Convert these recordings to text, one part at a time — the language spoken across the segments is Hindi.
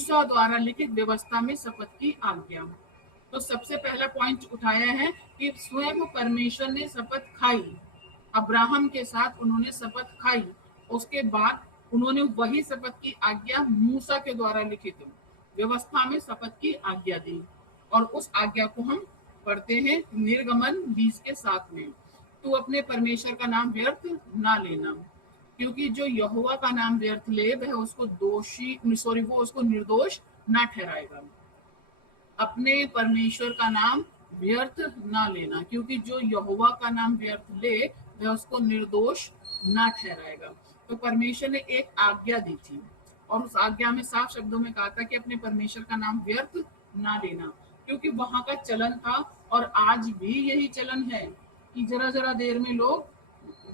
मूसा द्वारा लिखित व्यवस्था में शपथ की आज्ञा। तो सबसे पहला पॉइंट उठाया है कि स्वयं परमेश्वर ने शपथ खाई, अब्राहम के साथ उन्होंने शपथ खाई, उसके बाद उन्होंने वही शपथ की आज्ञा मूसा के द्वारा लिखित व्यवस्था में शपथ की आज्ञा दी। और उस आज्ञा को हम पढ़ते हैं निर्गमन 20:7 में, तू अपने परमेश्वर का नाम व्यर्थ ना लेना, क्योंकि जो यहोवा का नाम व्यर्थ ले वह उसको वो उसको निर्दोष ना ठहराएगा। अपने परमेश्वर का नाम व्यर्थ ना लेना, क्योंकि जो यहोवा का नाम व्यर्थ ले वह उसको निर्दोष ना ठहराएगा। तो परमेश्वर ने एक आज्ञा दी थी और उस आज्ञा में साफ शब्दों में कहा था कि अपने परमेश्वर का नाम व्यर्थ ना लेना, क्योंकि वहां का चलन था और आज भी यही चलन है कि जरा जरा देर में लोग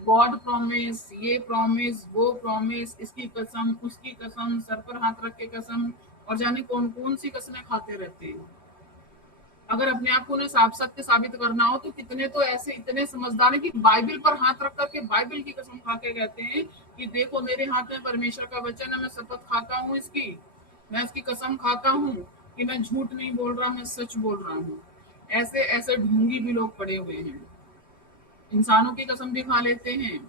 गॉड प्रॉमिस, ये प्रॉमिस, वो प्रॉमिस, इसकी कसम, उसकी कसम, सर पर हाथ रख के कसम, और जाने कौन कौन सी कसमें खाते रहते हैं। अगर अपने आप को उन्हें सत्य साबित करना हो तो कितने तो ऐसे इतने समझदार हैं कि बाइबल पर हाथ रख करके बाइबल की कसम खा के कहते हैं कि देखो मेरे हाथ में परमेश्वर का वचन है, मैं शपथ खाता हूँ इसकी, मैं इसकी कसम खाता हूँ कि मैं झूठ नहीं बोल रहा, मैं सच बोल रहा हूँ। ऐसे ऐसे ढोंगी भी लोग पड़े हुए हैं। इंसानों की कसम भी खा लेते हैं,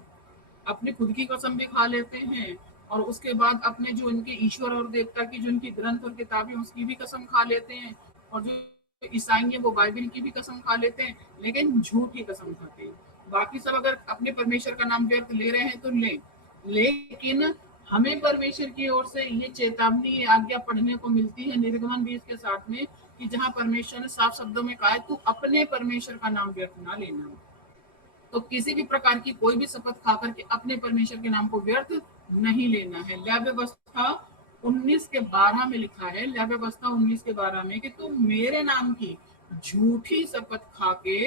अपनी खुद की कसम भी खा लेते हैं, और उसके बाद अपने जो उनके ईश्वर और देवता की जो उनकी ग्रंथ और किताबें उसकी भी कसम खा लेते हैं, और जो ईसाई है वो बाइबल की भी कसम खा लेते हैं, लेकिन झूठ की कसम खाते हैं। बाकी सब अगर अपने परमेश्वर का नाम व्यर्थ ले रहे हैं तो ले, लेकिन हमें परमेश्वर की ओर से ये चेतावनी, ये आज्ञा पढ़ने को मिलती है निर्गमन 20:7 में कि जहां परमेश्वर ने साफ शब्दों में कहा है तू अपने परमेश्वर का नाम व्यर्थ ना लेना। तो किसी भी प्रकार की कोई भी शपथ खा करके अपने परमेश्वर के नाम को व्यर्थ नहीं लेना है। लय व्यवस्था 19:12 में लिखा है, लय व्यवस्था 19:12 में कि तुम मेरे नाम की झूठी शपथ खा के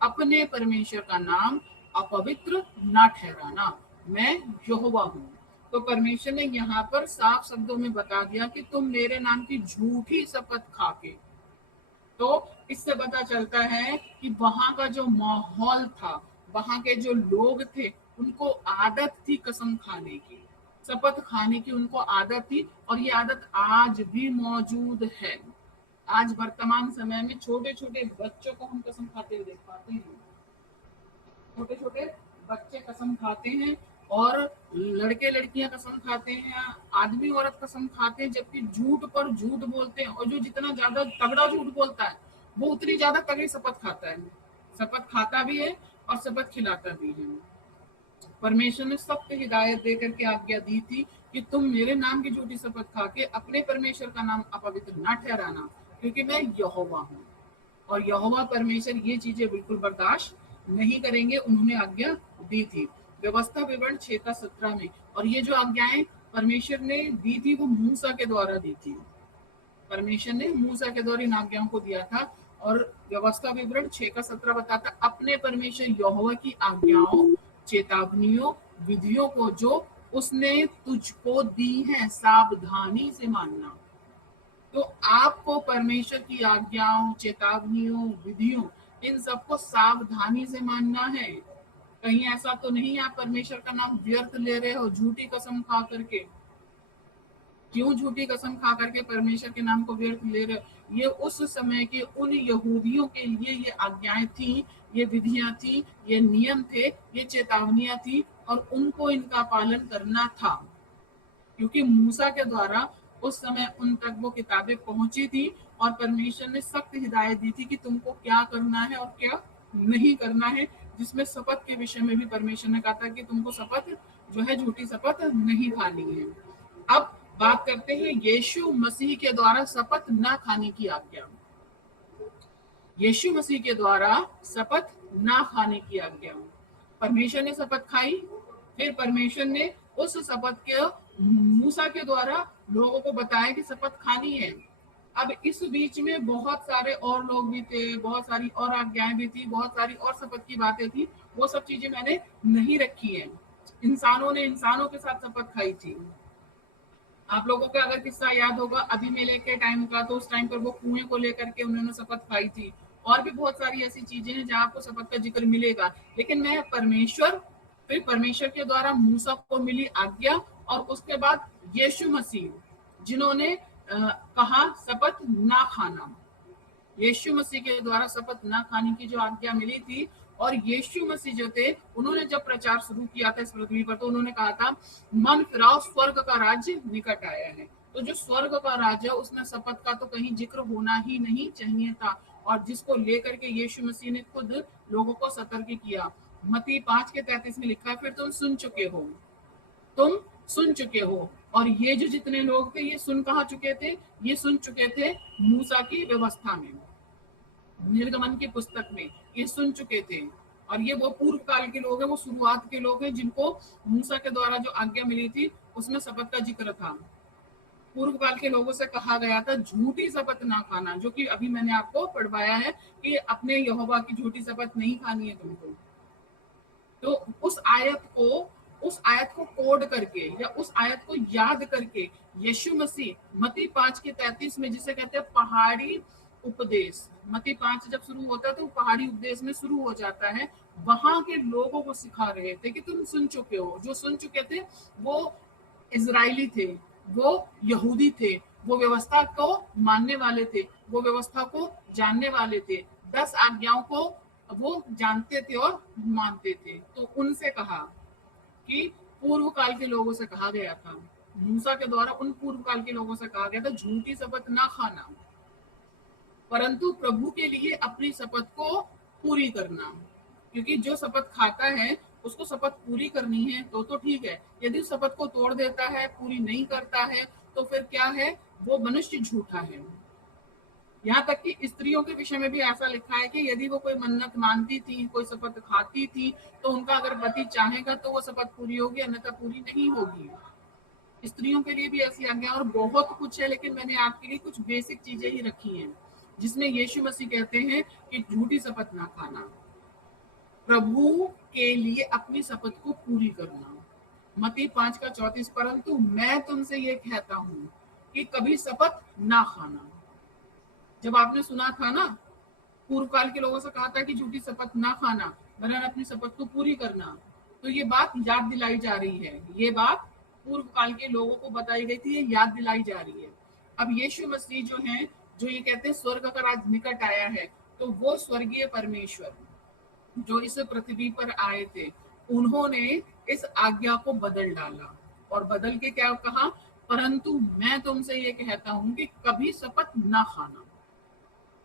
अपने परमेश्वर का नाम अपवित्र ना ठहराना, मैं यहोवा हूँ। तो परमेश्वर ने यहाँ पर साफ शब्दों में बता दिया कि तुम मेरे नाम की झूठी शपथ खा के। तो इससे पता चलता है कि वहां का जो माहौल था, वहां के जो लोग थे, उनको आदत थी कसम खाने की, शपथ खाने की उनको आदत थी, और ये आदत आज भी मौजूद है। आज वर्तमान समय में छोटे छोटे बच्चों को हम कसम खाते हुए देख पाते हैं। छोटे छोटे बच्चे कसम खाते हैं और लड़के लड़कियां कसम खाते हैं, आदमी औरत कसम खाते हैं, जबकि झूठ पर झूठ बोलते हैं। और जो जितना ज्यादा तगड़ा झूठ बोलता है वो उतनी ज्यादा तगड़ी शपथ खाता है, शपथ खाता भी है और शपथ खिलाता भी है। परमेश्वर ने सख्त हिदायत देकर के आज्ञा दी थी कि तुम मेरे नाम की झूठी शपथ खा के अपने परमेश्वर का नाम अपवित्र ना ठहराना, क्योंकि मैं यहोवा हूँ। और यहोवा परमेश्वर ये चीजें बिल्कुल बर्दाश्त नहीं करेंगे, उन्होंने आज्ञा दी थी व्यवस्था विवरण 6:17 में। और ये जो आज्ञाएं परमेश्वर ने दी थी वो मूसा के द्वारा दी थी, परमेश्वर ने मूसा के द्वारा इन आज्ञाओं को दिया था। और व्यवस्था विवरण 6:17 बताता अपने परमेश्वर यहोवा की आज्ञाओं, चेतावनियों, विधियों को जो उसने तुझको दी है सावधानी से मानना। तो आपको परमेश्वर की आज्ञाओं, चेतावनियों, विधियों, इन सबको सावधानी से मानना है। कहीं ऐसा तो नहीं आप परमेश्वर का नाम व्यर्थ ले रहे हो झूठी कसम खा करके। क्यों झूठी कसम खा करके परमेश्वर के नाम को व्यर्थ ले रहे हो? ये उस समय के उन यहूदियों के लिए ये आज्ञाएं थी, ये विधियां थी, ये नियम थे, ये चेतावनियां थी, और उनको इनका पालन करना था, क्योंकि मूसा के द्वारा उस समय उन तक वो किताबें पहुंची थी और परमेश्वर ने सख्त हिदायत दी थी कि तुमको क्या करना है और क्या नहीं करना है। जिसमें शपथ के विषय में भी परमेश्वर ने कहा था कि तुमको शपथ जो है झूठी शपथ नहीं खानी है। अब बात करते हैं यीशु मसीह के द्वारा शपथ ना खाने की आज्ञा। यीशु मसीह के द्वारा शपथ ना खाने की आज्ञा। परमेश्वर ने शपथ खाई, फिर परमेश्वर ने उस शपथ के मूसा के द्वारा लोगों को बताया कि शपथ खानी है। अब इस बीच में बहुत सारे और लोग भी थे, बहुत सारी और आज्ञाएं भी थी, बहुत सारी और शपथ की बातें थी, वो सब चीजें मैंने नहीं रखी है। इंसानों ने इंसानों के साथ शपथ खाई थी। आप लोगों को अगर किस्सा याद होगा अभिमेलेक के टाइम का, तो उस टाइम पर वो कुएं को लेकर के उन्होंने शपथ खाई थी। और भी बहुत सारी ऐसी चीजें हैं जहां आपको शपथ का जिक्र मिलेगा। लेकिन मैं फिर परमेश्वर के द्वारा मूसा को मिली आज्ञा, और उसके बाद यीशु मसीह जिन्होंने कहा शपथ ना खाना। यीशु मसीह के द्वारा शपथ ना खाने की जो आज्ञा मिली थी, और यीशु मसीह जो थे उन्होंने जब प्रचार शुरू किया था इस पृथ्वी पर, तो उन्होंने कहा था मन फिराओ स्वर्ग का राज्य निकट आया है। तो जो स्वर्ग का राज्य है उसमें शपथ का तो कहीं जिक्र होना ही नहीं चाहिए था, और जिसको लेकर के यीशु मसीह ने खुद लोगों को सतर्क किया। मत्ती 5:33 में लिखा है, फिर तुम सुन चुके हो। और ये जो जितने लोग थे ये सुन कहाँ चुके थे, ये सुन चुके थे मूसा की व्यवस्था में, निर्गमन की पुस्तक में ये सुन चुके थे। और ये वो पूर्व काल के लोग हैं, वो शुरुआत के लोग हैं जिनको मूसा के द्वारा जो आज्ञा मिली थी उसमें शपथ का जिक्र था। पूर्व काल के लोगों से कहा गया था झूठी शपथ ना खाना, जो कि अभी मैंने आपको पढ़वाया है कि अपने यहोवा की झूठी शपथ नहीं खानी है तुमको। तो उस आयत को कोड करके या उस आयत को याद करके यीशु मसीह मत्ती 5:33 में, जिसे कहते हैं पहाड़ी उपदेश, मत्ती 5 जब शुरू होता है तो पहाड़ी उपदेश में शुरू हो जाता है, वहां के लोगों को सिखा रहे थे कि तुम सुन चुके हो। जो सुन चुके थे वो इजरायली थे, वो यहूदी थे, वो व्यवस्था को मानने वाले थे, वो व्यवस्था को जानने वाले थे, 10 आज्ञाओं को वो जानते थे और मानते थे। तो उनसे कहा कि पूर्व काल के लोगों से कहा गया था, मूसा के द्वारा उन पूर्व काल के लोगों से कहा गया था झूठी शपथ ना खाना, परंतु प्रभु के लिए अपनी शपथ को पूरी करना। क्योंकि जो शपथ खाता है उसको शपथ पूरी करनी है तो ठीक है, यदि शपथ को तोड़ देता है, पूरी नहीं करता है, तो फिर क्या है, वो मनुष्य झूठा है। यहाँ तक कि स्त्रियों के विषय में भी ऐसा लिखा है कि यदि वो कोई मन्नत मानती थी, कोई शपथ खाती थी, तो उनका अगर पति चाहेगा तो वो शपथ पूरी होगी, अन्यथा पूरी नहीं होगी। स्त्रियों के लिए भी ऐसी आज्ञा और बहुत कुछ है, लेकिन मैंने आपके लिए कुछ बेसिक चीजें ही रखी हैं जिसमें यीशु मसीह कहते हैं कि झूठी शपथ ना खाना, प्रभु के लिए अपनी शपथ को पूरी करना। मत्ती 5:34, परंतु मैं तुमसे ये कहता हूं कि कभी शपथ ना खाना। जब आपने सुना था ना, पूर्व काल के लोगों से कहा था कि झूठी शपथ ना खाना वरन अपनी शपथ को पूरी करना, तो ये बात याद दिलाई जा रही है। ये बात पूर्व काल के लोगों को बताई गई थी, ये याद दिलाई जा रही है। अब यीशु मसीह जो है, जो ये कहते हैं स्वर्ग का राज निकट आया है, तो वो स्वर्गीय परमेश्वर जो इस पृथ्वी पर आए थे, उन्होंने इस आज्ञा को बदल डाला और बदल के क्या कहा, परंतु मैं तुमसे ये कहता हूं कि कभी शपथ ना खाना,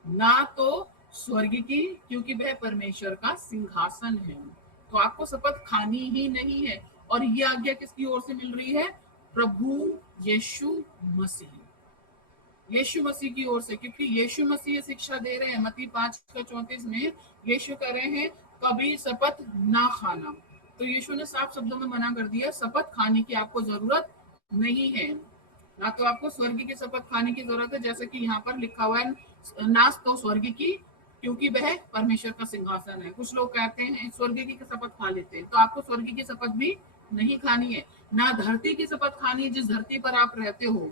ना तो स्वर्ग की, क्योंकि वह परमेश्वर का सिंहासन है, तो आपको शपथ खानी ही नहीं है। और ये आज्ञा किसकी ओर से मिल रही है, प्रभु यीशु मसीह, यीशु मसीह की ओर से, क्योंकि यीशु मसीह ये शिक्षा दे रहे हैं। मत्ती 5:34 में यीशु कह रहे हैं कभी शपथ ना खाना, तो यीशु ने साफ शब्दों में मना कर दिया, शपथ खाने की आपको जरूरत नहीं है, ना तो आपको स्वर्ग की शपथ खाने की जरूरत है, जैसे कि यहाँ पर लिखा हुआ है ना तो स्वर्ग की, क्योंकि वह परमेश्वर का सिंहासन है। कुछ लोग कहते हैं स्वर्ग की शपथ खा लेते हैं, तो आपको स्वर्ग की शपथ भी नहीं खानी है, ना धरती की शपथ खानी है जिस धरती पर आप रहते हो,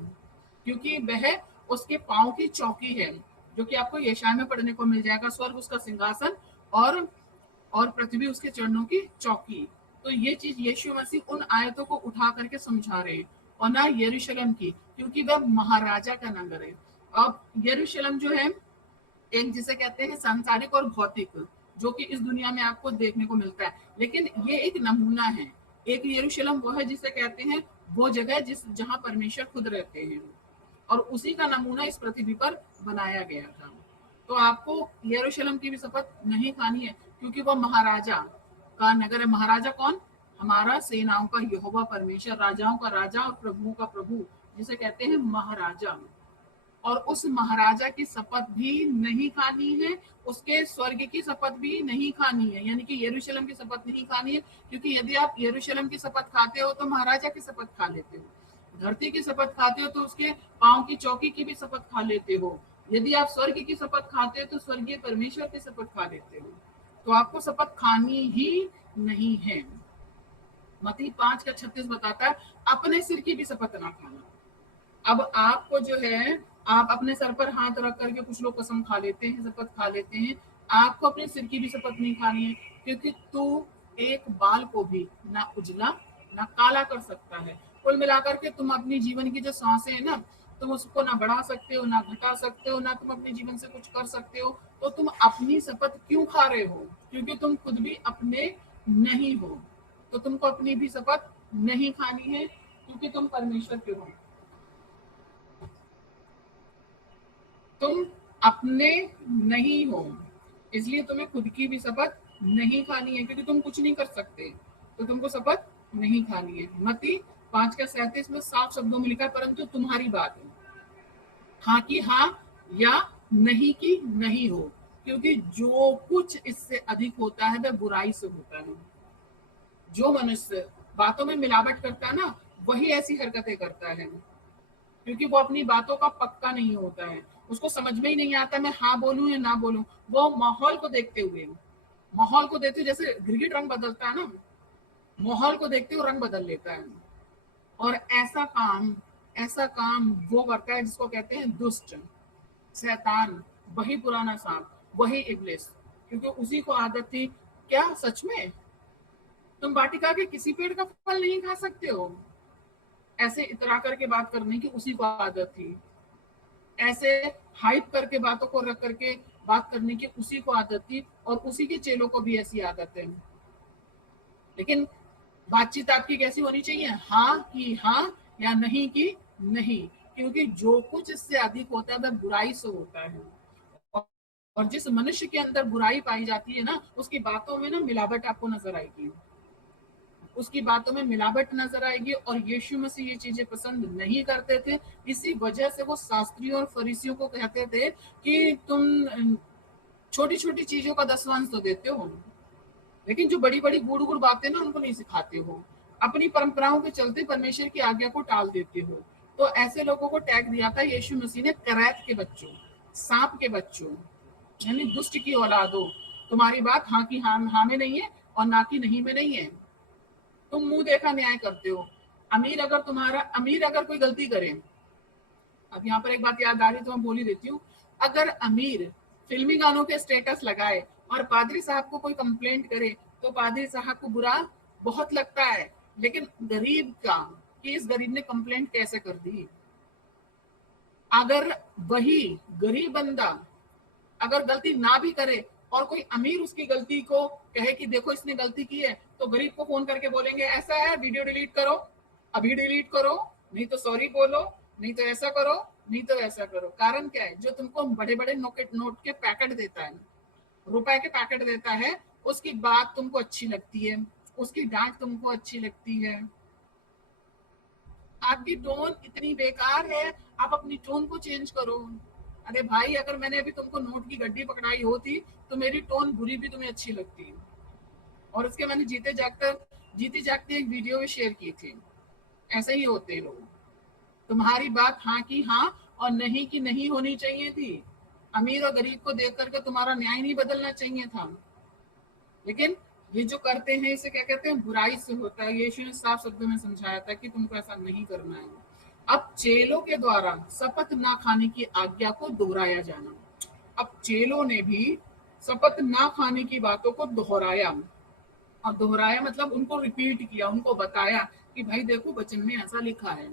क्योंकि वह उसके पांव की चौकी है, जो कि आपको यशाया में पढ़ने को मिल जाएगा, स्वर्ग उसका सिंहासन और पृथ्वी उसके चरणों की चौकी। तो ये चीज यीशु मसीह उन आयतों को उठा करके समझा रहे हैं, और ना यरूशलेम की, क्योंकि वह महाराजा का नगर है। अब यरूशलेम जो है एक जिसे कहते हैं सांसारिक और भौतिक, जो कि इस दुनिया में आपको देखने को मिलता है, लेकिन ये एक नमूना है। एक यरूशलेम वो है जिसे कहते हैं वो जगह जहां परमेश्वर खुद रहते हैं, और उसी का नमूना इस पृथ्वी पर बनाया गया था। तो आपको यरूशलेम की भी शपथ नहीं खानी है, क्योंकि वह महाराजा का नगर है। महाराजा कौन, हमारा सेनाओं का यहोवा परमेश्वर, राजाओं का राजा और प्रभुओं का प्रभु, जिसे कहते हैं महाराजा। और उस महाराजा की शपथ भी नहीं खानी है, उसके स्वर्ग की शपथ भी नहीं खानी है, यानी कि यरूशलेम की शपथ नहीं खानी है, क्योंकि यदि आप यरूशलेम की शपथ खाते हो तो महाराजा की शपथ खा लेते हो। धरती की शपथ खाते हो तो उसके पांव की चौकी की भी शपथ खा लेते हो। यदि आप स्वर्ग की शपथ खाते हो तो स्वर्गीय परमेश्वर की शपथ खा लेते हो। तो आपको शपथ खानी ही नहीं है। मत्ती 5:36 बताता है अपने सिर की भी शपथ ना खाना। अब आपको जो है, आप अपने सर पर हाथ रख करके, कुछ लोग कसम खा लेते हैं, शपथ खा लेते हैं, आपको अपने सिर की भी शपथ नहीं खानी है, क्योंकि तू एक बाल को भी ना उजला ना काला कर सकता है। कुल मिलाकर के तुम अपनी जीवन की जो सांसें है ना, तुम उसको ना बढ़ा सकते हो, ना घटा सकते हो, ना तुम अपने जीवन से कुछ कर सकते हो, तो तुम अपनी शपथ क्यों खा रहे हो? क्योंकि तुम खुद भी अपने नहीं हो, तो तुमको अपनी भी शपथ नहीं खानी है, क्योंकि तुम परमेश्वर के हो। तुम अपने नहीं हो, इसलिए तुम्हें खुद की भी शपथ नहीं खानी है, क्योंकि तुम कुछ नहीं कर सकते, तो तुमको शपथ नहीं खानी है। मत्ती 5:37 में साफ शब्दों में लिखा है, परंतु तुम्हारी बात है हाँ की हाँ या नहीं की नहीं हो, क्योंकि जो कुछ इससे अधिक होता है वह बुराई से होता है। जो मनुष्य बातों में मिलावट करता है ना, वही ऐसी हरकतें करता है, क्योंकि वो अपनी बातों का पक्का नहीं होता है। उसको समझ में ही नहीं आता मैं हाँ बोलूं या ना बोलूं। वो माहौल को देखते हुए, माहौल को देखते हुए, जैसे गिरगिट रंग बदलता है ना, माहौल को देखते हुए रंग बदल लेता है। और ऐसा काम वो करता है जिसको कहते हैं दुष्ट, शैतान, वही पुराना सांप, वही इब्लिस, क्योंकि उसी को आदत थी। क्या सच में तुम वाटिका के किसी पेड़ का फल नहीं खा सकते हो? ऐसे इतरा करके बात करने की उसी को आदत थी, ऐसे हाइप करके बातों को रख करके बात करने की उसी को आदत थी, और उसी के चेलों को भी ऐसी आदत है। लेकिन बातचीत आपकी कैसी होनी चाहिए? हाँ की हाँ या नहीं की नहीं, क्योंकि जो कुछ इससे अधिक होता है वह बुराई से होता है। और जिस मनुष्य के अंदर बुराई पाई जाती है ना, उसकी बातों में ना मिलावट आपको नजर आएगी, उसकी बातों में मिलावट नजर आएगी। और यीशु मसीह ये चीजें पसंद नहीं करते थे, इसी वजह से वो शास्त्रियों और फरीसियों को कहते थे कि तुम छोटी छोटी चीजों का दसवांश तो देते हो, लेकिन जो बड़ी बड़ी गुड़ गुड़ बातें ना उनको नहीं सिखाते हो, अपनी परंपराओं के चलते परमेश्वर की आज्ञा को टाल देते हो। तो ऐसे लोगों को टैग दिया था यीशु मसीह ने, करैत के बच्चों, सांप के बच्चों, यानी दुष्ट की औलादो, तुम्हारी बात हाँ की हाँ में नहीं है और ना की नहीं में नहीं है। तुम मुंह देखा न्याय करते हो। अमीर अगर कोई गलती करे, अब यहाँ पर एक बात याद आ रही तो मैं बोल ही देती हूँ। अगर अमीर फिल्मी गानों के स्टेटस लगाए और पादरी साहब को कोई कंप्लेंट करे, तो पादरी साहब को बुरा बहुत लगता है, लेकिन गरीब का, कि इस गरीब ने कंप्लेंट कैसे कर दी। अगर वही गरीब बंदा अगर गलती ना भी करे और कोई अमीर उसकी गलती को कहे कि देखो इसने गलती की है, तो गरीब को फोन करके बोलेंगे ऐसा है, वीडियो डिलीट करो, अभी डिलीट करो, नहीं तो सॉरी बोलो, नहीं तो ऐसा करो, नहीं तो ऐसा करो। कारण क्या है? जो तुमको बड़े बड़े नोट के पैकेट देता है, रुपए के पैकेट देता है, उसकी बात तुमको अच्छी लगती है, उसकी डांट तुमको अच्छी लगती है। आपकी टोन इतनी बेकार है, आप अपनी टोन को चेंज करो। अरे भाई, अगर मैंने अभी तुमको नोट की गड्डी पकड़ाई होती तो मेरी टोन बुरी भी तुम्हें अच्छी लगती। और उसके मैंने जीते जागते एक वीडियो भी शेयर की थी। ऐसे ही होते हैं लोग। तुम्हारी बात हाँ की हाँ और नहीं की नहीं होनी चाहिए थी। अमीर और गरीब को देख करके तुम्हारा न्याय नहीं बदलना चाहिए था। लेकिन ये जो करते हैं इसे क्या कहते हैं? बुराई से होता है। यीशु ने साफ शब्दों में समझाया था कि तुमको ऐसा नहीं करना है। अब चेलों के द्वारा शपथ ना खाने की आज्ञा को दोहराया जाना। अब चेलों ने भी शपथ ना खाने की बातों को दोहराया, और दोहराया मतलब उनको रिपीट किया, उनको बताया कि भाई देखो वचन में ऐसा लिखा है,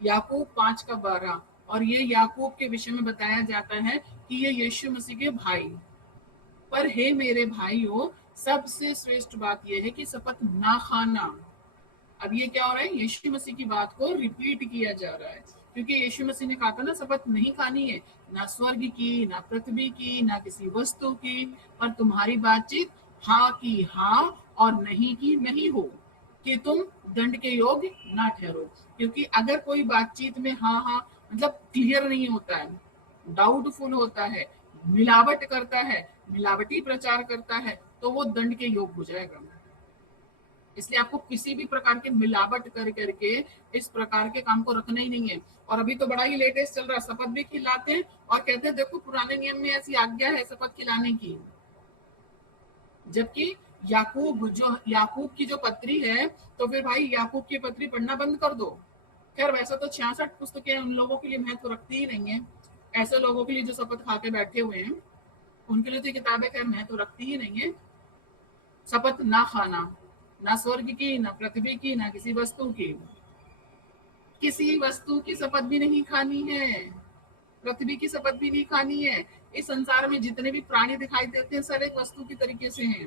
याकूब 5:12। और ये याकूब के विषय में बताया जाता है कि ये यीशु मसीह के भाई। पर हे मेरे भाइयों, सबसे श्रेष्ठ बात यह है कि शपथ ना खाना। अब ये क्या हो रहा है? यीशु मसीह की बात को रिपीट किया जा रहा है, क्योंकि यीशु मसीह ने कहा था ना शपथ नहीं खानी है, ना स्वर्ग की, ना पृथ्वी की, ना किसी वस्तु की, और तुम्हारी बातचीत हाँ की हाँ और नहीं की नहीं हो, कि तुम दंड के योग्य ना ठहरो। क्योंकि अगर कोई बातचीत में हाँ हाँ मतलब क्लियर नहीं होता है, डाउटफुल होता है, मिलावट करता है, मिलावटी प्रचार करता है, तो वो दंड के योग्य हो जाएगा। इसलिए आपको किसी भी प्रकार के मिलावट कर करके इस प्रकार के काम को रखना ही नहीं है। और अभी तो बड़ा ही लेटेस्ट चल रहा है, शपथ भी खिलाते हैं और कहते हैं देखो पुराने नियम में ऐसी आज्ञा है शपथ खिलाने की। जबकि याकूब की जो पत्री है, तो फिर भाई याकूब की पत्री पढ़ना बंद कर दो। खैर वैसा तो 66 पुस्तकें उन लोगों के लिए महत्व रखती ही नहीं है। ऐसे लोगों के लिए जो शपथ खा के बैठे हुए हैं, उनके लिए तो किताबें खैर महत्व रखती ही नहीं है। शपथ ना खाना, ना स्वर्ग की, ना पृथ्वी की, ना किसी वस्तु की। किसी वस्तु की शपथ भी नहीं खानी है, पृथ्वी की शपथ भी नहीं खानी है। इस संसार में जितने भी प्राणी दिखाई देते हैं सब एक वस्तु की तरीके से हैं।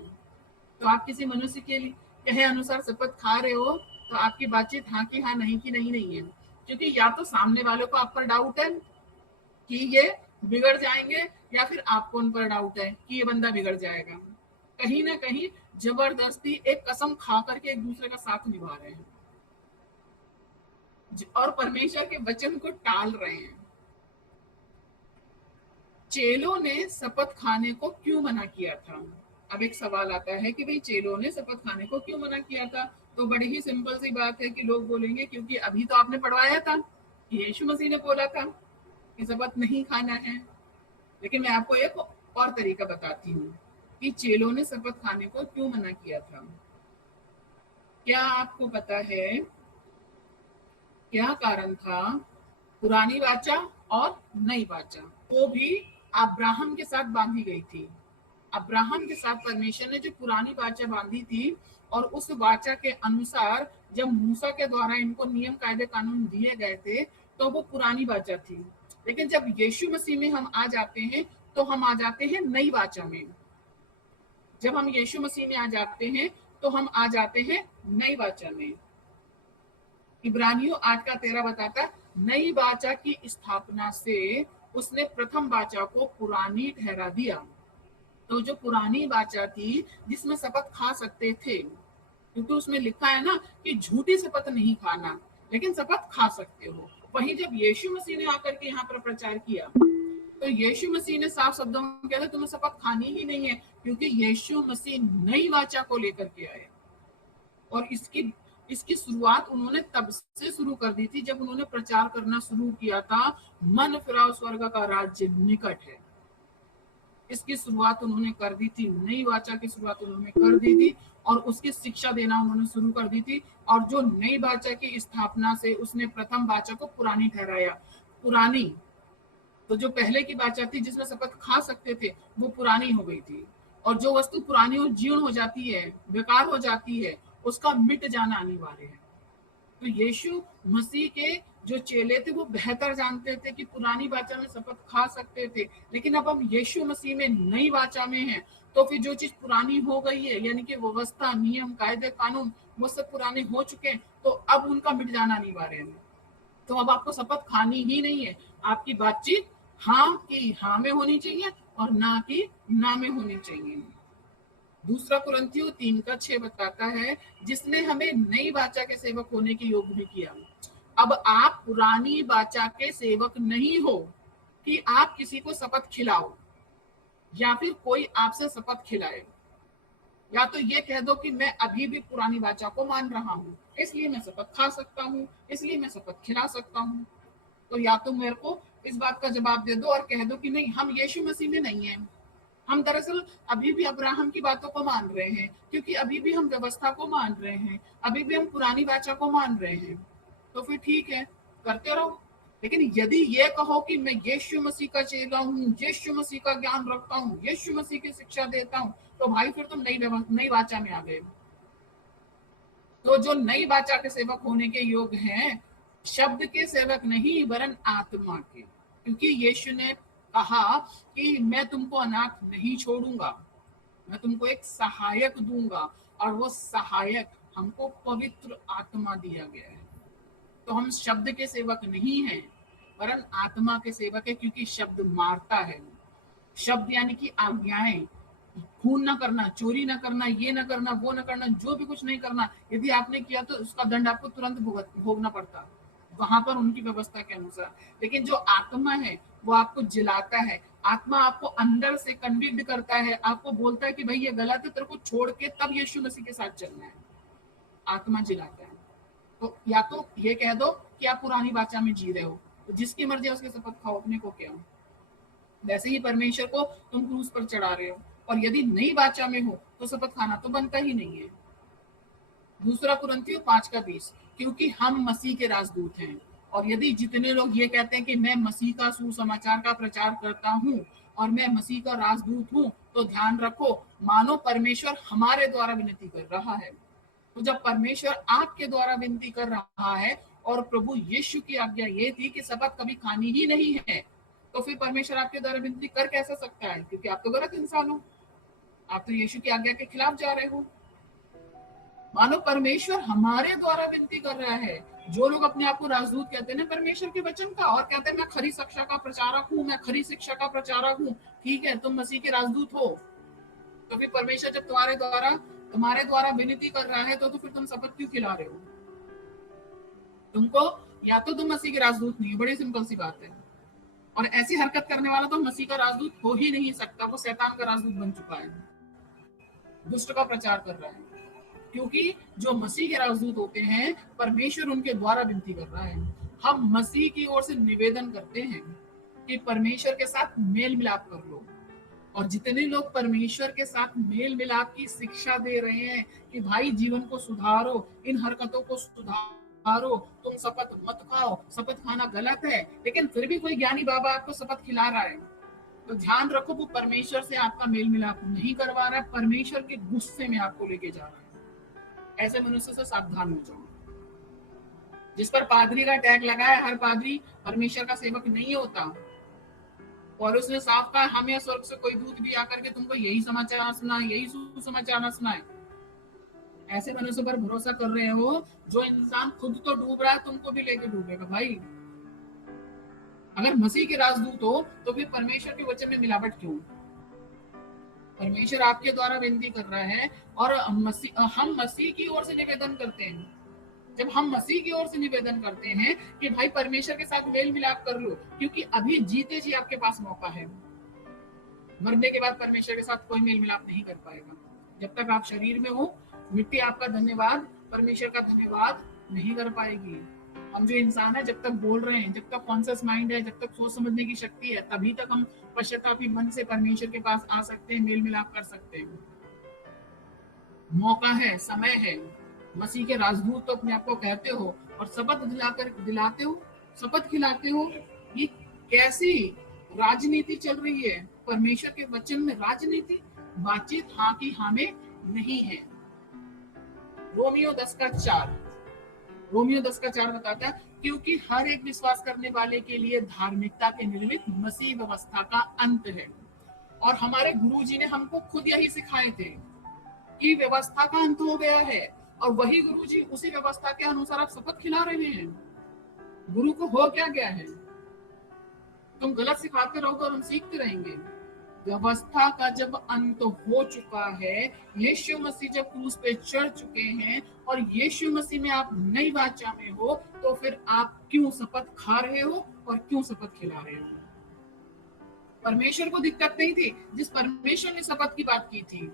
तो आप किसी मनुष्य के कहे अनुसार शपथ खा रहे हो तो आपकी बातचीत हाँ की हाँ, नहीं की नहीं नहीं है। क्योंकि या तो सामने वालों को आप पर डाउट है कि ये बिगड़ जाएंगे, या फिर आपको उन पर डाउट है कि ये बंदा बिगड़ जाएगा। कहीं ना कहीं जबरदस्ती एक कसम खा करके एक दूसरे का साथ निभा रहे हैं और परमेश्वर के वचन को टाल रहे हैं। चेलों ने शपथ खाने को क्यों मना किया था? अब एक सवाल आता है कि भाई चेलों ने शपथ खाने को क्यों मना किया था? तो बड़ी ही सिंपल सी बात है कि लोग बोलेंगे क्योंकि अभी तो आपने पढ़वाया था, यीशु मसीह ने बोला था कि शपथ नहीं खाना है। लेकिन मैं आपको एक और तरीका बताती हूँ कि चेलों ने शपथ खाने को क्यों मना किया था। क्या आपको पता है क्या कारण था? पुरानी वाचा और नई वाचा वो भी अब्राहम के साथ बांधी गई थी। अब्राहम के साथ परमेश्वर ने जो पुरानी वाचा बांधी थी और उस वाचा के अनुसार जब मूसा के द्वारा इनको नियम कायदे कानून दिए गए थे तो वो पुरानी वाचा थी। लेकिन जब यीशु मसीह में हम आ जाते हैं तो हम आ जाते हैं नई वाचा में। जब हम यीशु मसीह में आ जाते हैं तो हम आ जाते हैं नई वाचा में। इब्रानियों 8:13 बताता नई वाचा की स्थापना से उसने प्रथम वाचा को पुरानी ठहरा दिया। तो जो पुरानी वाचा थी जिसमें शपथ खा सकते थे, क्योंकि उसमें लिखा है ना कि झूठी शपथ नहीं खाना, लेकिन शपथ खा सकते हो। वहीं जब यीशु मसीह ने आकर के यहाँ पर प्रचार किया तो यीशु मसीह ने साफ शब्दों में कहा तुम्हें शपथ खानी ही नहीं है, क्योंकि यीशु मसीह नई वाचा को लेकर के आए। और इसकी इसकी शुरुआत उन्होंने तब से शुरू कर दी थी जब उन्होंने प्रचार करना शुरू किया था, मन फिराओ स्वर्ग का राज्य निकट है। इसकी शुरुआत उन्होंने कर दी थी, नई वाचा की शुरुआत उन्होंने कर दी थी और उसकी शिक्षा देना उन्होंने शुरू कर दी थी। और जो नई वाचा की स्थापना से उसने प्रथम वाचा को पुरानी ठहराया। पुरानी तो जो पहले की वाचा थी जिसमें शपथ खा सकते थे वो पुरानी हो गई थी, और जो वस्तु पुरानी और जीर्ण हो जाती है, बेकार हो जाती है, उसका मिट जाना अनिवार्य है। तो यीशु मसीह के जो चेले थे वो बेहतर जानते थे कि पुरानी वाचा में शपथ खा सकते थे, लेकिन अब हम यीशु मसीह में नई वाचा में हैं तो फिर जो चीज पुरानी हो गई है, यानी कि व्यवस्था नियम कायदे कानून वो सब पुराने हो चुके हैं, तो अब उनका मिट जाना अनिवार्य है। तो अब आपको शपथ खानी ही नहीं है। आपकी बातचीत हाँ की हाँ में होनी चाहिए और ना की ना में होनी चाहिए। दूसरा कुरिन्थियों 3:6 बताता है जिसने हमें नई वाचा के सेवक होने के योग्य भी किया। अब आप पुरानी वाचा के सेवक नहीं हो कि आप किसी को शपथ खिलाओ या फिर कोई आपसे शपथ खिलाए, या तो ये कह दो कि मैं अभी भी पुरानी वाचा को मान रहा हूँ इसलिए मैं शपथ खा सकता हूँ, इसलिए मैं शपथ खिला सकता हूँ। तो या तो मेरे को इस बात का जवाब दे दो और कह दो कि नहीं, हम यीशु मसीह में नहीं है, हम दरअसल अभी भी अब्राहम की बातों को मान रहे हैं, क्योंकि अभी भी हम व्यवस्था को मान रहे हैं, अभी भी हम पुरानी वाचा को मान रहे हैं। तो फिर ठीक है, करते रहो। लेकिन यदि ये कहो कि मैं यीशु मसीह का चेला हूँ, यीशु मसीह का ज्ञान रखता हूँ, यीशु मसीह की शिक्षा देता हूँ, तो भाई फिर तुम नई वाचा में आ गए। तो जो नई वाचा के सेवक होने के योग्य हैं, शब्द के सेवक नहीं वरन आत्मा के, क्योंकि यीशु ने कहा कि मैं तुमको अनाथ नहीं छोड़ूंगा, मैं तुमको एक सहायक दूंगा, और वो सहायक हमको पवित्र आत्मा दिया गया है। तो हम शब्द के सेवक नहीं हैं वरन आत्मा के सेवक है, क्योंकि शब्द मारता है। शब्द यानी कि आज्ञाएं, खून ना करना, चोरी ना करना, ये ना करना, वो ना करना, जो भी कुछ नहीं करना, यदि आपने किया तो उसका दंड आपको तुरंत भोगना पड़ता वहां पर उनकी व्यवस्था के अनुसार। लेकिन जो आत्मा है वो आपको जिलाता है, आत्मा आपको अंदर से कन्विक्ट करता है, आपको बोलता है कि भाई ये गलत है, तेरे को छोड़ के तब यीशु मसीह के साथ चलना है। आत्मा जिलाता है। तो या तो ये कह दो कि आप पुरानी वाचा में जी रहे हो, तो जिसकी मर्जी है उसके शपथ खाओ, अपने को क्या। वैसे ही परमेश्वर को तुम क्रूस पर चढ़ा रहे हो, और यदि नई वाचा में हो तो शपथ खाना तो बनता ही नहीं है। दूसरा कुरिन्थियों 5:20 क्योंकि हम मसीह के राजदूत हैं, और यदि जितने लोग ये कहते हैं कि मैं मसीह का सुसमाचार का प्रचार करता हूँ और मैं मसीह का राजदूत हूँ, तो ध्यान रखो मानो परमेश्वर हमारे द्वारा विनती कर रहा है। तो जब परमेश्वर आपके द्वारा विनती कर रहा है और प्रभु यीशु की आज्ञा ये थी कि शपथ कभी खानी ही नहीं है, तो फिर परमेश्वर आपके द्वारा विनती कर कैसे सकता है? क्योंकि आप तो गलत इंसान हो, आप तो यीशु की आज्ञा के खिलाफ जा रहे हो। मानो परमेश्वर हमारे द्वारा विनती कर रहा है। जो लोग अपने आप को राजदूत कहते हैं ना परमेश्वर के वचन का, और कहते हैं मैं खरी शिक्षा का प्रचारक हूँ, मैं खरी शिक्षा का प्रचारक हूँ, ठीक है, तुम मसीह के राजदूत हो, तो फिर परमेश्वर जब तुम्हारे द्वारा विनती कर रहा है तो फिर तुम शपथ क्यों खिला रहे हो? तुमको या तो तुम मसीह के राजदूत नहीं हो, बड़ी सिंपल सी बात है। और ऐसी हरकत करने वाला तो मसीह का राजदूत हो ही नहीं सकता, वो शैतान का राजदूत बन चुका है, दुष्ट का प्रचार कर रहा है। क्योंकि जो मसीह के राजदूत होते हैं परमेश्वर उनके द्वारा विनती कर रहा है। हम मसीह की ओर से निवेदन करते हैं कि परमेश्वर के साथ मेल मिलाप कर लो, और जितने लोग परमेश्वर के साथ मेल मिलाप की शिक्षा दे रहे हैं कि भाई जीवन को सुधारो, इन हरकतों को सुधारो, तुम शपथ मत खाओ, शपथ खाना गलत है, लेकिन फिर भी कोई ज्ञानी बाबा आपको शपथ खिला रहा है, तो ध्यान रखो वो परमेश्वर से आपका मेल मिलाप नहीं करवा रहा है, परमेश्वर के गुस्से में आपको लेके जा रहा है। ऐसे मनुष्य से सावधान हो जाओ। जिस पर पादरी का टैग लगा है, हर पादरी परमेश्वर का सेवक नहीं होता। और उसने साफ कहा हमें स्वर्ग से कोई दूत भी आकर के तुमको यही समाचार सुनाए, यही सुसमाचार सुनाए। ऐसे मनुष्य पर भरोसा कर रहे हो जो इंसान खुद तो डूब रहा है, तुमको भी लेके डूबेगा। भाई अगर मसीह के राजदूत हो तो फिर परमेश्वर के वचन में मिलावट क्यों? परमेश्वर आपके द्वारा विनती कर रहा है और हम मसीह की ओर से निवेदन करते हैं। जब हम मसीह की ओर से निवेदन करते हैं कि भाई परमेश्वर के साथ मेल मिलाप कर लो, क्योंकि अभी जीते जी आपके पास मौका है, मरने के बाद परमेश्वर के साथ कोई मेल मिलाप नहीं कर पाएगा। जब तक आप शरीर में हो, मिट्टी आपका धन्यवाद, परमेश्वर का धन्यवाद नहीं कर पाएगी। हम जो इंसान है जब तक बोल रहे हैं, जब तक कॉन्शियस माइंड है, जब तक सोच समझने की शक्ति है, तभी तक हम पश्चातापी मन से परमेश्वर के पास आ सकते हैं, मेल मिलाप कर सकते हैं। मौका है, समय है। मसीह के राजदूत तो अपने आप को कहते हो और शपथ दिलाते हो, शपथ खिलाते हो। ये कैसी राजनीति चल रही है? परमेश्वर के वचन में राजनीति, बातचीत हाँ की हाँ में नहीं है। रोमियो 10:4 बताता है क्योंकि हर एक विश्वास करने वाले के लिए धार्मिकता के निर्मित मसीह व्यवस्था का अंत है। और हमारे गुरुजी ने हमको खुद यही सिखाए थे कि व्यवस्था का अंत हो गया है, और वही गुरुजी उसी व्यवस्था के अनुसार आप शपथ खिला रहे हैं। गुरु को हो क्या गया है? तुम गलत सिखाते रहोगे और हम सीखते रहेंगे। व्यवस्था का जब अंत हो चुका है, यीशु मसीह जब क्रूस पे चढ़ चुके हैं और यीशु मसीह में आप नई वाचा में हो, तो फिर आप क्यों शपथ खा रहे हो और क्यों शपथ खिला रहे हो? परमेश्वर को दिक्कत नहीं थी। जिस परमेश्वर ने शपथ की बात की थी,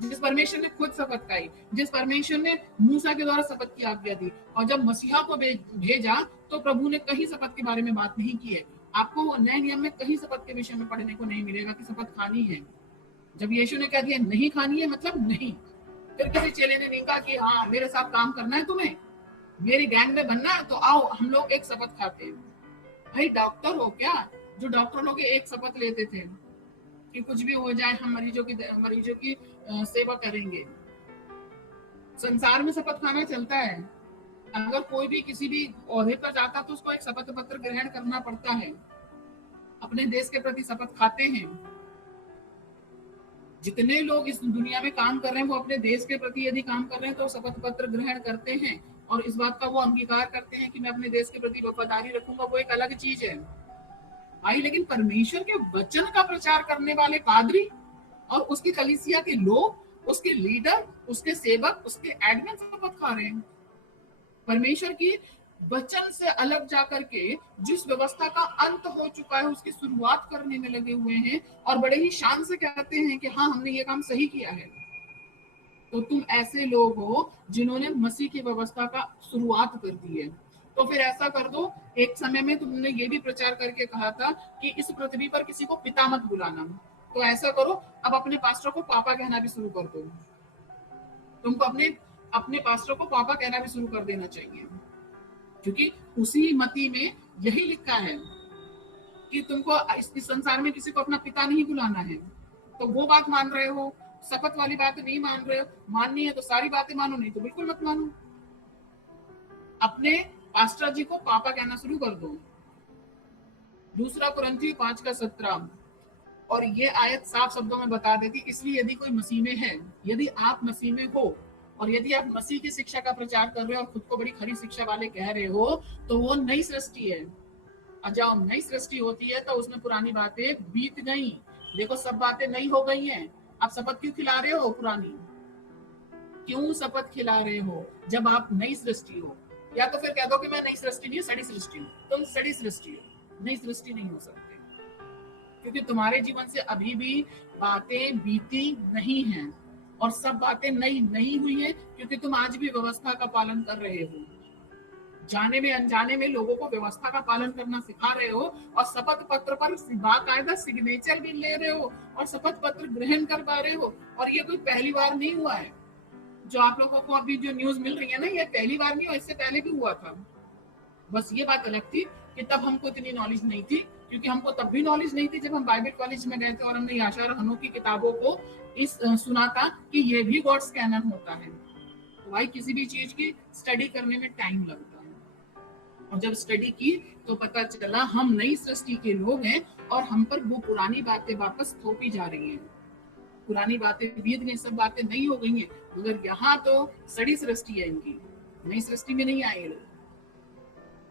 जिस परमेश्वर ने खुद शपथ खाई, जिस परमेश्वर ने मूसा के द्वारा शपथ की आज्ञा दी, और जब मसीहा को भेजा तो प्रभु ने कहीं शपथ के बारे में बात नहीं की है। आपको नए नियम में कहीं शपथ के विषय में पढ़ने को नहीं मिलेगा कि शपथ खानी है। जब यीशु ने कह दिया नहीं खानी है, मतलब नहीं। फिर किसी चेले ने नहीं कहा कि हाँ मेरे साथ काम करना है, तुम्हें मेरी गैंग में बनना है, तो आओ हम लोग एक शपथ खाते हैं। भाई डॉक्टर हो क्या जो डॉक्टर लोग एक शपथ लेते थे कि कुछ भी हो जाए हम मरीजों की सेवा करेंगे? संसार में शपथ खाना चलता है। अगर कोई भी किसी भी ओहदे पर जाता तो उसको एक शपथ पत्र ग्रहण करना पड़ता है, अपने देश के प्रति शपथ खाते हैं। जितने लोग इस दुनिया में काम कर रहे हैं वो अपने देश के प्रति यदि काम कर रहे हैं तो शपथ पत्र ग्रहण करते हैं और इस बात का वो अंगीकार करते हैं कि मैं अपने देश के प्रति वफादारी रखूंगा। वो एक अलग चीज है भाई। लेकिन परमेश्वर के वचन का प्रचार करने वाले पादरी और उसकी कलीसिया के लोग, उसके लीडर, उसके सेवक, उसके एडमिन शपथ खा रहे हैं। परमेश्वर की वचन से अलग जाकर के जिस व्यवस्था का अंत हो चुका है उसकी शुरुआत करने में लगे हुए हैं और बड़े ही शान से कहते हैं कि हाँ हमने ये काम सही किया है। तो तुम ऐसे लोग हो जिन्होंने मसीह की व्यवस्था का शुरुआत कर दी है। तो फिर ऐसा कर दो, एक समय में तुमने ये भी प्रचार करके कहा था कि इस पृथ्वी पर किसी को पिता मत बुलाना, तो ऐसा करो अब अपने पास्टर को पापा कहना भी शुरू कर दो। तुमको अपने पास्टर को पापा कहना भी शुरू कर देना चाहिए, क्योंकि उसी मती में यही लिखा है कि तुमको इस संसार में किसी को अपना पिता नहीं बुलाना है। तो वो बात मान रहे हो, शपथ वाली बात नहीं मान रहे हो। माननी है तो सारी बातें मानो, नहीं तो बिल्कुल मत मानो। अपने पास्टर जी को पापा कहना शुरू कर दो। दूसरा कुरिन्थियों 5:17, और ये आयत साफ शब्दों में बता देती, इसलिए यदि कोई मसीह में है, यदि आप मसीह में हो और यदि आप मसीह की शिक्षा का प्रचार कर रहे हो और खुद को बड़ी खरी शिक्षा वाले कह रहे हो, तो वो नई सृष्टि है। और जब नई सृष्टि होती है तो उसमें पुरानी बातें बीत गई। देखो सब बातें नई हो गई हैं। आप शपथ क्यों खिला रहे हो पुरानी? क्यों शपथ खिला रहे हो जब आप नई सृष्टि हो? या तो फिर कह दो कि मैं नई सृष्टि नहीं, सड़ी सृष्टि हूँ। तुम सड़ी सृष्टि हो, नई सृष्टि नहीं हो सकते, क्योंकि तुम्हारे जीवन से अभी भी बातें बीती नहीं हैं और सब बातें नई नहीं हुई हैं, क्योंकि तुम आज भी व्यवस्था का पालन कर रहे हो। जाने में अनजाने में लोगों को व्यवस्था का पालन करना सिखा रहे हो और शपथ पत्र पर बाकायदा सिग्नेचर भी ले रहे हो और शपथ पत्र ग्रहण कर पा रहे हो। और ये कोई पहली बार नहीं हुआ है। जो आप लोगों को अभी जो न्यूज मिल रही है ना, ये पहली बार नहीं हुआ, इससे पहले भी हुआ था। बस ये बात अलग थी कि तब हमको इतनी नॉलेज नहीं थी, क्योंकि हमको तब भी नॉलेज नहीं थी जब हम बाइबल कॉलेज में गए थे और हमने याशार हनो की किताबों को सुना था कि ये भी गॉड्स कैनन होता है। तो भाई किसी भी चीज की स्टडी करने में टाइम लगता है, और जब स्टडी की तो पता चला हम नई सृष्टि के लोग हैं और हम पर वो पुरानी बातें वापस थोपी जा रही हैं। पुरानी बातें बीत गई, सब बातें नई हो गई हैं, मगर यहाँ तो सड़ी सृष्टि है इनकी, नई सृष्टि में नहीं आए लोग,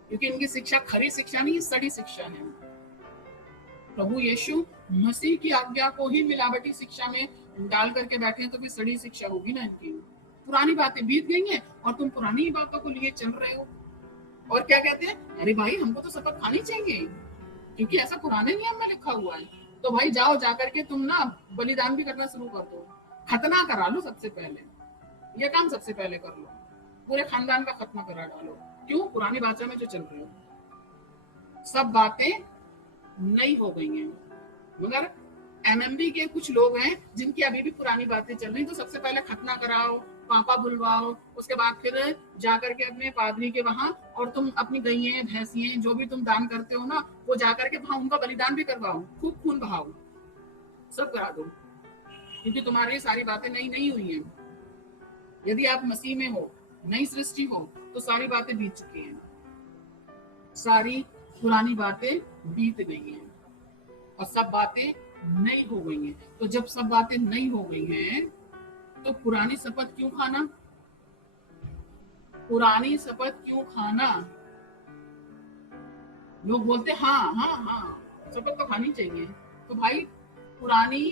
क्योंकि इनकी शिक्षा खरी शिक्षा नहीं, सड़ी शिक्षा है। प्रभु यीशु मसीह की आज्ञा को ही मिलावटी शिक्षा में डाल करके बैठे हैं, तो फिर सड़ी शिक्षा होगी ना इनकी। पुरानी बातें बीत गई हैं और तुम पुरानी ही बातों को लिए चल रहे हो। और क्या कहते हैं, अरे भाई हमको तो शपथ खानी चाहिए क्योंकि ऐसा पुराने नियम में लिखा हुआ है। तो भाई जाओ जाकर के तुम ना बलिदान भी करना शुरू कर दो, खतना करा लो सबसे पहले, ये काम सबसे पहले कर लो, पूरे खानदान का खत्मा करा डालो। क्यों? पुरानी भाषा में जो चल रहे हो। सब बातें नई हो गई हैं, मगर एमएमबी के कुछ लोग हैं जिनकी अभी भी पुरानी बातें चल रही। तो सबसे पहले खतना कराओ, पापा बुलवाओ, उसके बाद फिर जाकर के अपने पादरी के वहां, और तुम अपनी गईएं भैंसियां जो भी तुम दान करते हो ना, वो जाकर के वहां उनका बलिदान भी करवाओ, खूब खून बहाओ, सब करा दो, क्योंकि तुम्हारी सारी बातें नई नहीं हुई हैं। यदि आप मसीह में हो, नई सृष्टि हो, तो सारी बातें बीत चुकी हैं, सारी पुरानी बातें बीत गई हैं और सब बातें नई हो गई हैं। तो जब सब बातें नई हो गई हैं तो पुरानी शपथ क्यों खाना? पुरानी शपथ क्यों खाना? लोग बोलते हाँ हाँ हाँ शपथ तो खानी चाहिए, तो भाई पुरानी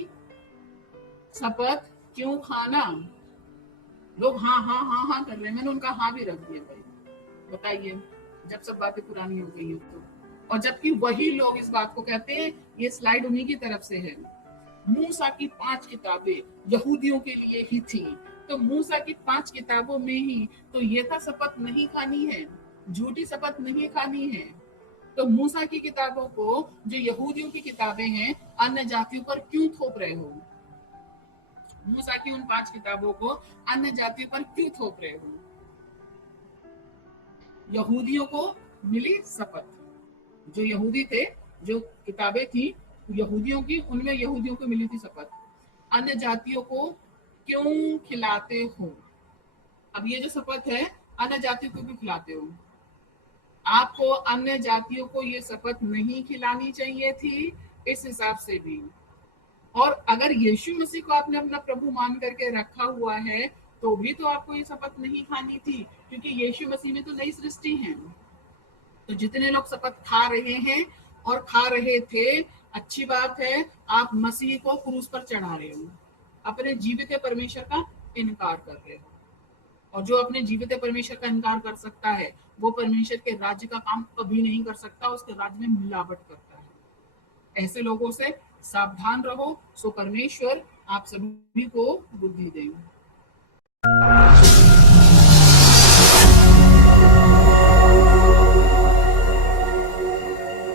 शपथ क्यों खाना? लोग हाँ हाँ हाँ हाँ कर रहे हैं, मैंने उनका हाँ भी रख दिया। भाई बताइए, जब सब बातें पुरानी हो गई हैं तो, और जबकि वही लोग इस बात को कहते हैं, ये स्लाइड उन्हीं की तरफ से है, मूसा की 5 किताबें यहूदियों के लिए ही थी, तो मूसा की 5 किताबों में ही तो ये था शपथ नहीं खानी है, झूठी शपथ नहीं खानी है। तो मूसा की किताबों को, जो यहूदियों की किताबें हैं, अन्य जातियों पर क्यों थोप रहे हो? मूसा की उन 5 किताबों को अन्य जातियों पर क्यों थोप रहे हो? यहूदियों को मिली शपथ, जो यहूदी थे, जो किताबें थी यहूदियों की, उनमें यहूदियों को मिली थी शपथ, अन्य जातियों को क्यों खिलाते हो? अब ये जो शपथ है अन्य जातियों को भी खिलाते हो। आपको अन्य जातियों को ये शपथ नहीं खिलानी चाहिए थी इस हिसाब से भी। और अगर यीशु मसीह को आपने अपना प्रभु मान करके रखा हुआ है तो भी तो आपको ये शपथ नहीं खानी थी, क्योंकि यीशु मसीह में तो नई सृष्टि है। तो जितने लोग शपथ खा रहे हैं और खा रहे थे, अच्छी बात है, आप मसीह को क्रूस पर चढ़ा रहे हो, अपने जीवित परमेश्वर का इनकार कर रहे हो। और जो अपने जीवित परमेश्वर का इनकार कर सकता है, वो परमेश्वर के राज्य का काम कभी नहीं कर सकता, उसके राज्य में मिलावट करता है। ऐसे लोगों से सावधान रहो, सो परमेश्वर आप सभी को बुद्धि दें।